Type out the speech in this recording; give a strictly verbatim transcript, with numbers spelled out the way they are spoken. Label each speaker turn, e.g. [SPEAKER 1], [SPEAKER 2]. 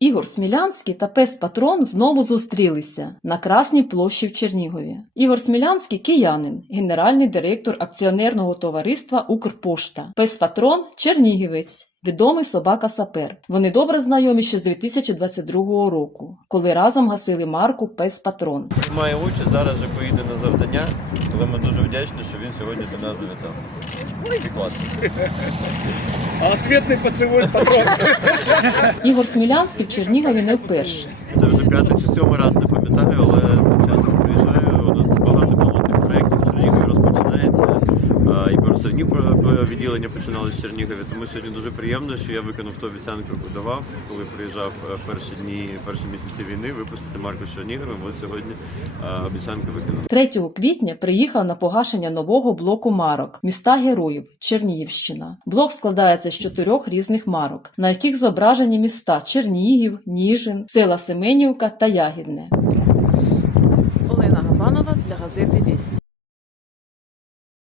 [SPEAKER 1] Ігор Смілянський та пес-патрон знову зустрілися на Красній площі в Чернігові. Ігор Смілянський – киянин, генеральний директор акціонерного товариства «Укрпошта». Пес-патрон – чернігівець, відомий собака-сапер. Вони добре знайомі ще з дві тисячі двадцять другого року, коли разом гасили марку «Пес-патрон».
[SPEAKER 2] Має участь, зараз же поїде на завдання, але ми дуже вдячні, що він сьогодні до нас завітав. І класно.
[SPEAKER 3] А ответний поцілуй патрон.
[SPEAKER 1] Ігор Смілянський в Чернігові не вперше.
[SPEAKER 2] Це вже п'ятий чи сьомий раз, не пам'ятаю, але часто приїжджаю. У нас багато пілотних проєктів в Чернігові розпочинається. І пересувні відділення починали з Чернігові, тому сьогодні дуже приємно, що я виконав ту обіцянку, яку давав, коли приїжджав перші дні, перші місяці війни, випустити марку з Чернігова, от сьогодні обіцянку виконав.
[SPEAKER 1] третього квітня приїхав на погашення нового блоку марок «Міста героїв» Чернігівщина. Блок складається з чотирьох різних марок, на яких зображені міста Чернігів, Ніжин, села Семенівка та Ягідне.
[SPEAKER 4] Олена Габанова для газети «Вість».